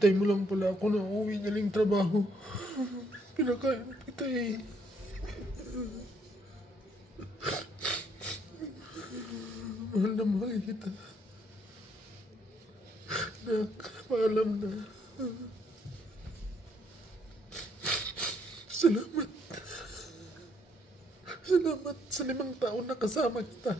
Hinihintay mo lang pala ako na uwi galing trabaho. Pinakain kita eh. Mahal na mahal kita. Nak, paalam na. Salamat. Salamat sa 5 taon na kasama kita.